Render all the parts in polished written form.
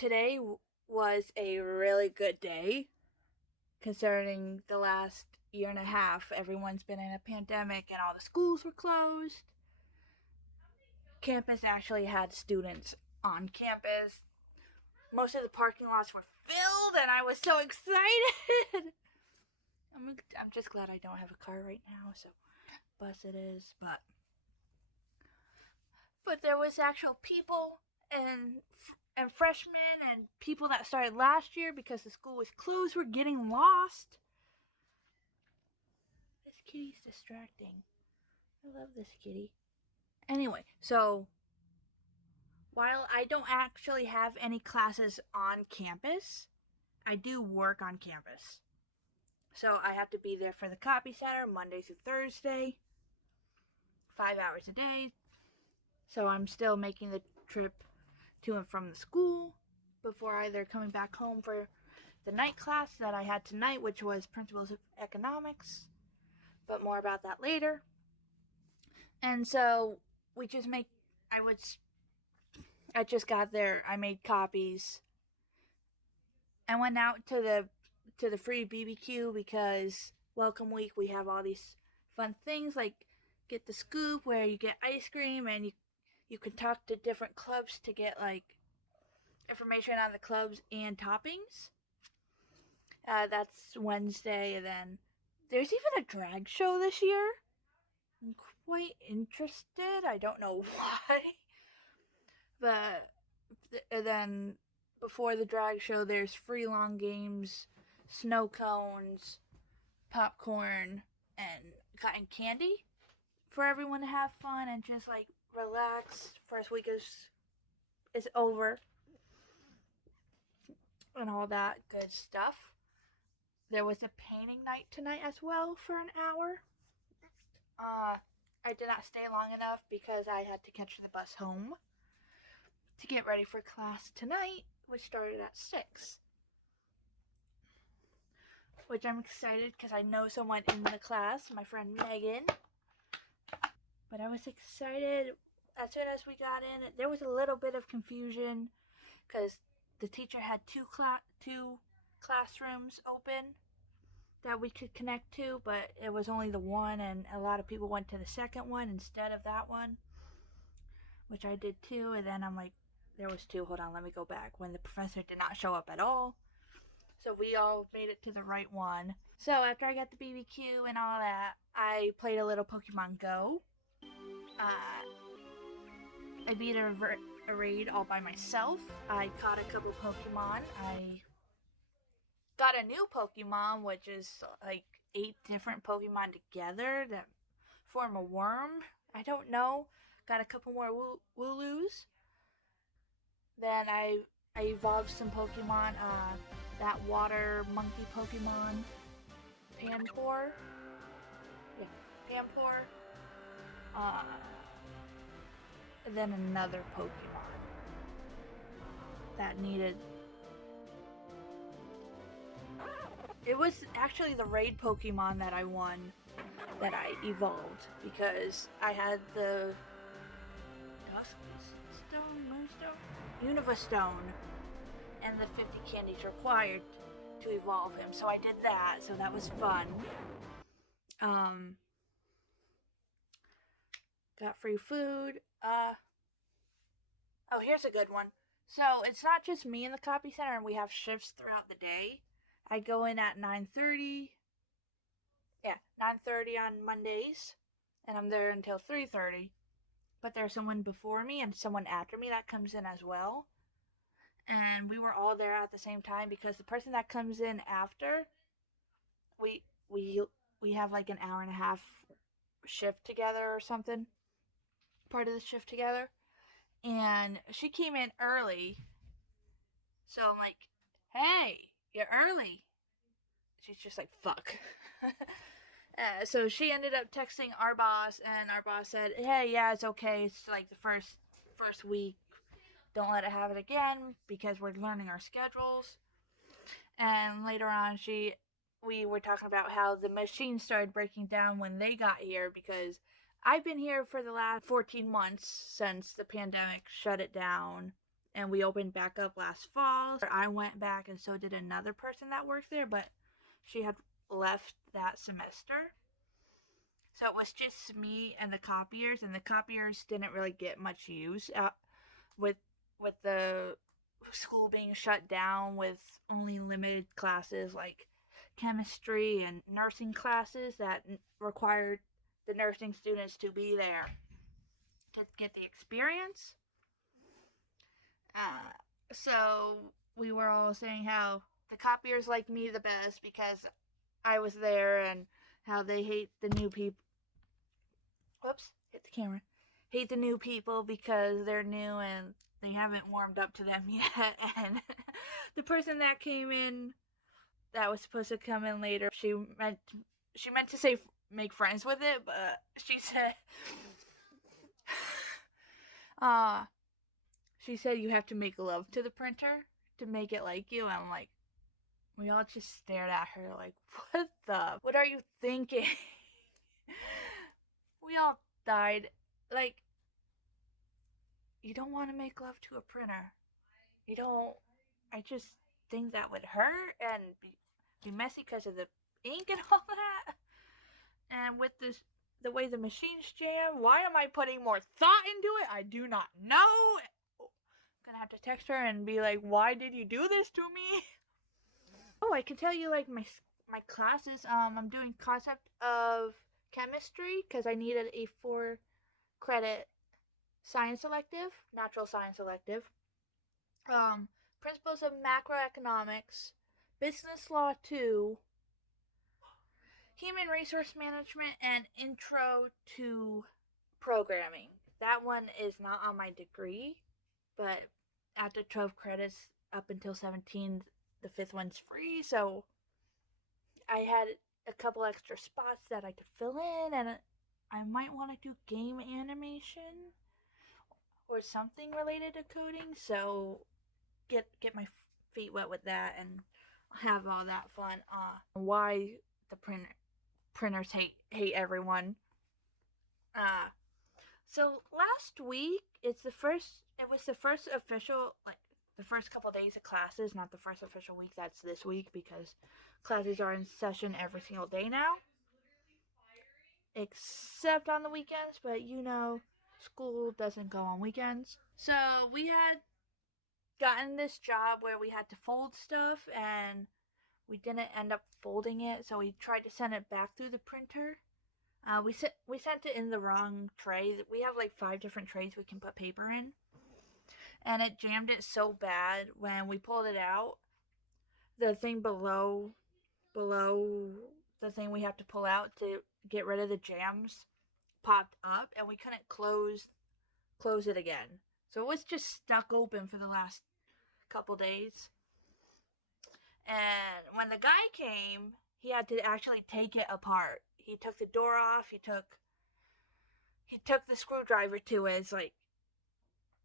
Today was a really good day concerning the last year and a half. Everyone's been in a pandemic and all the schools were closed. Campus actually had students on campus. Most of the parking lots were filled and I was so excited. I'm just glad I don't have a car right now, so bus it is, but there was actual people and freshmen and people that started last year because the school was closed were getting lost. This kitty's distracting. I love this kitty. Anyway, so while I don't actually have any classes on campus, I do work on campus. So I have to be there for the copy center Monday through Thursday, 5 hours a day. So I'm still making the trip to and from the school before either coming back home for the night class that I had tonight, which was Principles of Economics, but more about that later. And so we just make, I just got there, I made copies. I went out to the free BBQ because welcome week we have all these fun things like get the scoop where you get ice cream and you can talk to different clubs to get like information on the clubs and toppings. That's Wednesday, and then there's even a drag show this year. I'm quite interested. I don't know why. But then before the drag show, there's free long games, snow cones, popcorn, and cotton candy for everyone to have fun and just like relax. First week is over and all that good stuff. There was a painting night tonight as well for an hour. I did not stay long enough because I had to catch the bus home to get ready for class tonight, which started at 6. Which I'm excited because I know someone in the class, my friend Megan. But I was excited as soon as we got in. There was a little bit of confusion because the teacher had two classrooms open that we could connect to, but it was only the one, and a lot of people went to the second one instead of that one, which I did too. And then I'm like, there was two. Hold on, let me go back. When the professor did not show up at all. So we all made it to the right one. So after I got the BBQ and all that, I played a little Pokemon Go. I beat a raid all by myself. I caught a couple Pokemon. I got a new Pokemon, which is like 8 different Pokemon together that form a worm. I don't know. Got a couple more Wooloos. Then I evolved some Pokemon. That water monkey Pokemon, Panpour. Yeah, Panpour. And then another Pokemon that needed. It was actually the raid Pokemon that I won, that I evolved, because I had the Moonstone, Univastone, and the 50 candies required to evolve him. So I did that, so that was fun. Got free food. Oh, here's a good one. So it's not just me in the copy center, and we have shifts throughout the day. I go in at 9:30. Yeah, 9:30 on Mondays, and I'm there until 3:30. But there's someone before me and someone after me that comes in as well. And we were all there at the same time because the person that comes in after, we have like an hour and a half shift together or something. Part of the shift together. And she came in early. So I'm like, hey, you're early. She's just like, fuck. So she ended up texting our boss, and our boss said, hey, yeah, it's okay. It's like the first week. Don't let it happen again because we're learning our schedules. And later on, we were talking about how the machine started breaking down when they got here because I've been here for the last 14 months since the pandemic shut it down. and we opened back up last fall. I went back, and so did another person that worked there, but she had left that semester. So it was just me and the copiers, and the copiers didn't really get much use with the school being shut down with only limited classes like chemistry and nursing classes that required the nursing students to be there to get the experience. So we were all saying how the copiers like me the best because I was there, and how they hate the new people. Whoops, hit the camera. Hate the new people because they're new and they haven't warmed up to them yet. And the person that came in, that was supposed to come in later, she meant to say make friends with it, but she said she said you have to make love to the printer to make it like you. And I'm like, we all just stared at her like, what are you thinking? We all died. Like, you don't want to make love to a printer. You don't. I just think that would hurt and be messy because of the ink and all that. And with the way the machines jam, why am I putting more thought into it? I do not know. I'm gonna have to text her and be like, why did you do this to me? Oh, I can tell you like my classes. I'm doing concept of chemistry because I needed a 4-credit science elective, natural science elective. Principles of macroeconomics, business law 2, human resource management, and intro to programming. That one is not on my degree, but after 12 credits up until 17, the 5th one's free, so I had a couple extra spots that I could fill in, and I might want to do game animation or something related to coding, so get my feet wet with that and have all that fun. Why the printers hate everyone. So last week it was the first official, like the first couple days of classes, not the first official week. That's this week because classes are in session every single day now, except on the weekends. But school doesn't go on weekends. So we had gotten this job where we had to fold stuff, and we didn't end up folding it, so we tried to send it back through the printer. We sent it in the wrong tray. We have like 5 different trays we can put paper in, and it jammed it so bad when we pulled it out. The thing below the thing we have to pull out to get rid of the jams popped up, and we couldn't close it again. So it was just stuck open for the last couple days. And when the guy came, he had to actually take it apart. He took the door off. He took the screwdriver to it. It's like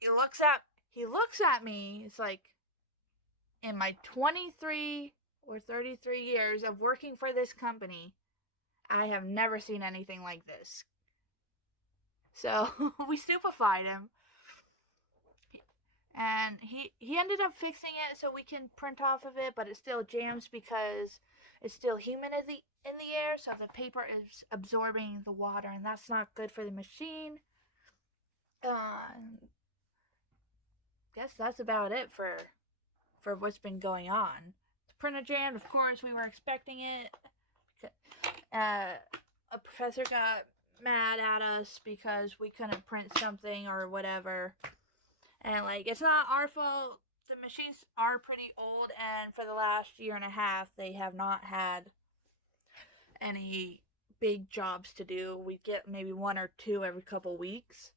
he looks at me. It's like, in my 23 or 33 years of working for this company, I have never seen anything like this. So we stupefied him. And he ended up fixing it so we can print off of it, but it still jams because it's still humid in the air, so the paper is absorbing the water, and that's not good for the machine. Guess that's about it for what's been going on. The printer jammed, of course, we were expecting it. A professor got mad at us because we couldn't print something or whatever. And it's not our fault. The machines are pretty old, and for the last year and a half, they have not had any big jobs to do. We'd get maybe 1 or 2 every couple weeks.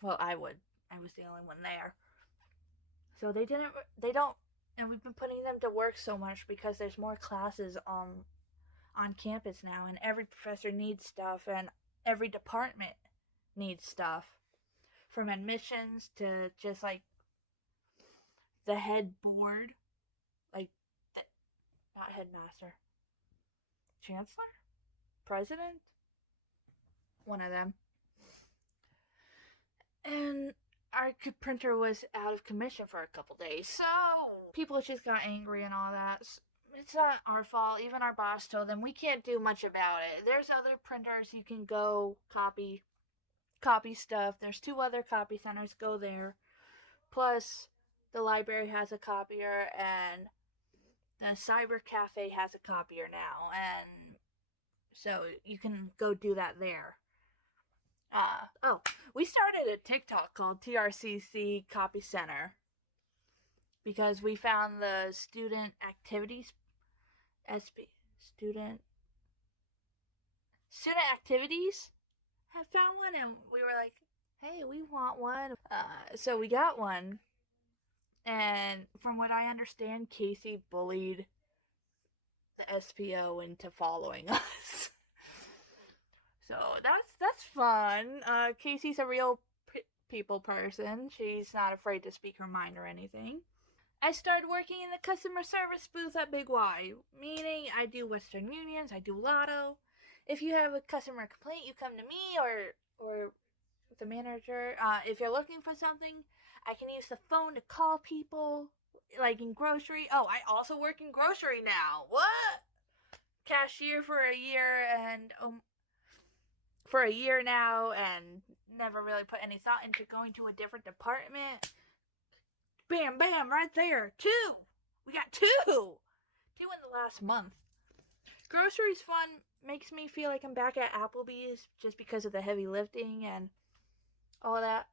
Well, I was the only one there. So they don't, and we've been putting them to work so much because there's more classes on campus now, and every professor needs stuff, and every department needs stuff. From admissions to just the head board, not headmaster, chancellor, president, one of them. And our printer was out of commission for a couple days, so people just got angry and all that. It's not our fault. Even our boss told them we can't do much about it. There's other printers you can go copy stuff. There's 2 other copy centers. Go there. Plus, the library has a copier, and the cyber cafe has a copier now, and so you can go do that there. Oh, we started a TikTok called TRCC Copy Center because we found the student activities SP student activities have found one, and we were like, hey, we want one. So we got one, and from what I understand, Casey bullied the SPO into following us. So that's fun. Casey's a real people person. She's not afraid to speak her mind or anything. I started working in the customer service booth at Big Y, meaning I do Western Unions, I do Lotto. If you have a customer complaint, you come to me or the manager. If you're looking for something, I can use the phone to call people, like in grocery. Oh, I also work in grocery now. What? Cashier for a year now, and never really put any thought into going to a different department. Bam, bam, right there. 2. We got 2. 2 in the last month. Grocery's fun. Makes me feel like I'm back at Applebee's just because of the heavy lifting and all that.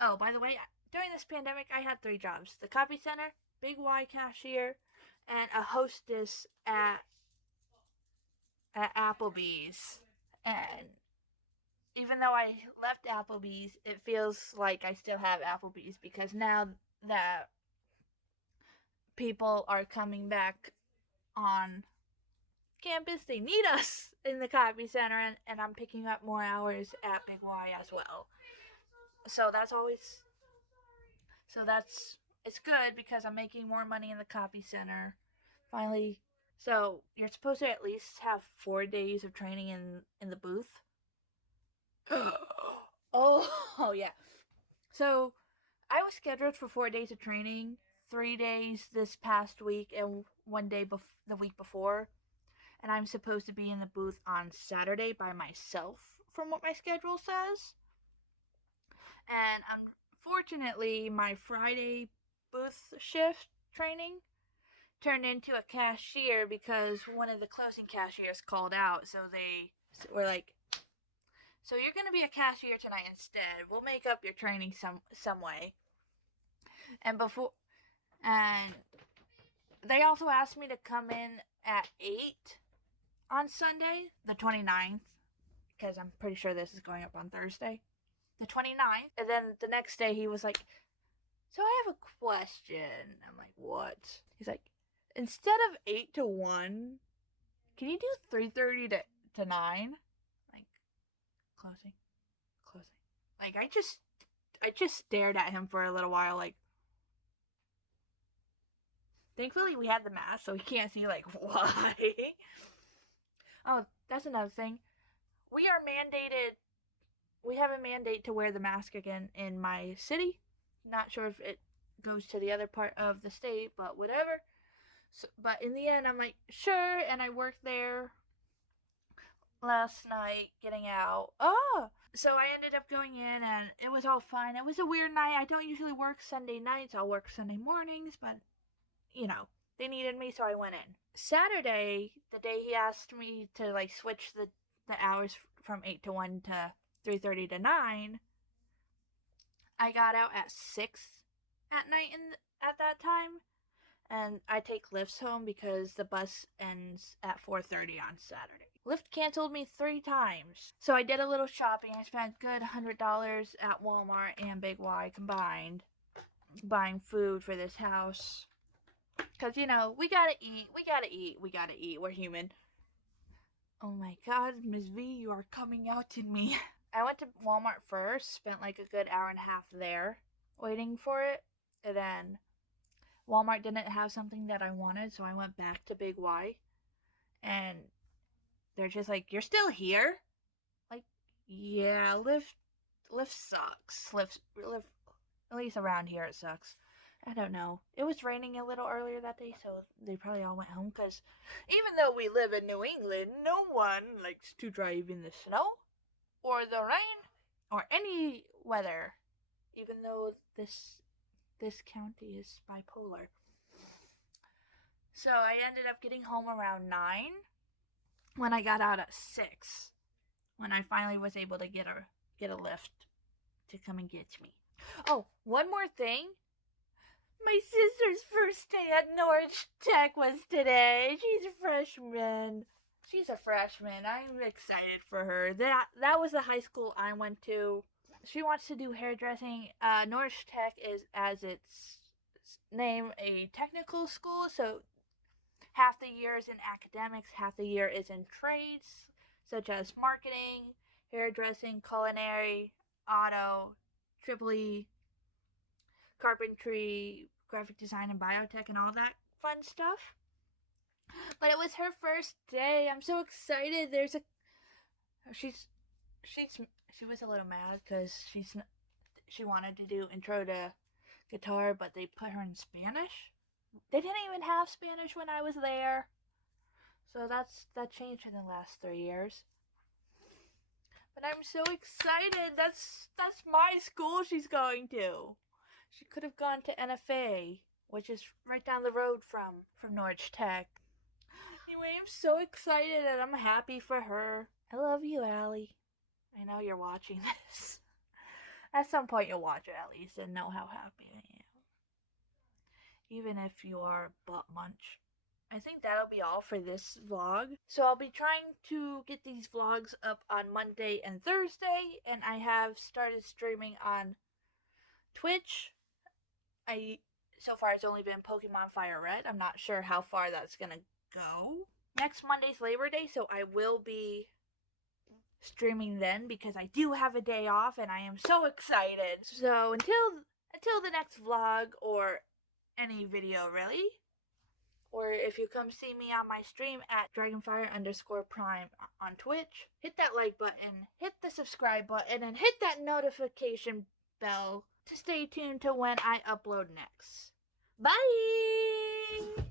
Oh, by the way, during this pandemic, I had 3 jobs. The copy center, Big Y cashier, and a hostess at Applebee's. And even though I left Applebee's, it feels like I still have Applebee's because now that people are coming back on campus, they need us in the copy center, and I'm picking up more hours at Big Y as well. So it's good because I'm making more money in the copy center. Finally, so you're supposed to at least have 4 days of training in the booth. Oh yeah. So I was scheduled for 4 days of training, 3 days this past week and 1 day the week before. And I'm supposed to be in the booth on Saturday by myself, from what my schedule says. And unfortunately, my Friday booth shift training turned into a cashier because one of the closing cashiers called out. So they were like, so you're going to be a cashier tonight instead. We'll make up your training some way. And they also asked me to come in at 8 on Sunday, the 29th, because I'm pretty sure this is going up on Thursday, the 29th. And then the next day he was like, so I have a question. I'm like, what? He's like, instead of 8 to 1, can you do 3:30 to 9? Like, closing. Like, I just stared at him for a little while, like, thankfully we had the mask, so he can't see, like, why. Oh, that's another thing. We have a mandate to wear the mask again in my city. Not sure if it goes to the other part of the state, but whatever. So, but in the end, I'm like, sure, and I worked there last night getting out. Oh! So I ended up going in, and it was all fine. It was a weird night. I don't usually work Sunday nights. I'll work Sunday mornings, but, they needed me, so I went in. Saturday, the day he asked me to, like, switch the hours from 8 to 1 to 3:30 to 9, I got out at 6 at night at that time. And I take Lyfts home because the bus ends at 4:30 on Saturday. Lyft canceled me 3 times. So I did a little shopping. I spent good $100 at Walmart and Big Y combined buying food for this house. Because, we gotta eat. We're human. Oh my god, Ms. V, you are coming out in me. I went to Walmart first, spent like a good hour and a half there waiting for it. And then Walmart didn't have something that I wanted, so I went back to Big Y. And they're just like, you're still here? Like, yeah, Lyft Lyft sucks. Lyft, at least around here, it sucks. I don't know. It was raining a little earlier that day, so they probably all went home. Because even though we live in New England, no one likes to drive in the snow or the rain or any weather. Even though this county is bipolar. So I ended up getting home around 9 when I got out at 6. When I finally was able to get a lift to come and get me. Oh, one more thing. My sister's first day at Norwich Tech was today. She's a freshman. I'm excited for her. That was the high school I went to. She wants to do hairdressing. Norwich Tech is, as its name, a technical school, so half the year is in academics, half the year is in trades, such as marketing, hairdressing, culinary, auto, triple E, carpentry, graphic design, and biotech, and all that fun stuff. But it was her first day. I'm so excited. She was a little mad because she wanted to do intro to guitar, but they put her in Spanish. They didn't even have Spanish when I was there. So that changed in the last 3 years. But I'm so excited. That's my school she's going to. She could have gone to NFA, which is right down the road from Norwich Tech. Anyway, I'm so excited and I'm happy for her. I love you, Allie. I know you're watching this. At some point you'll watch it at least and know how happy I am. Even if you are a butt munch. I think that'll be all for this vlog. So I'll be trying to get these vlogs up on Monday and Thursday, and I have started streaming on Twitch. So far it's only been Pokemon FireRed. I'm not sure how far that's gonna go. Next Monday's Labor Day, so I will be streaming then because I do have a day off and I am so excited. So until the next vlog or any video really, or if you come see me on my stream at dragonfire_prime on Twitch, hit that like button, hit the subscribe button, and hit that notification bell to stay tuned to when I upload next. Bye!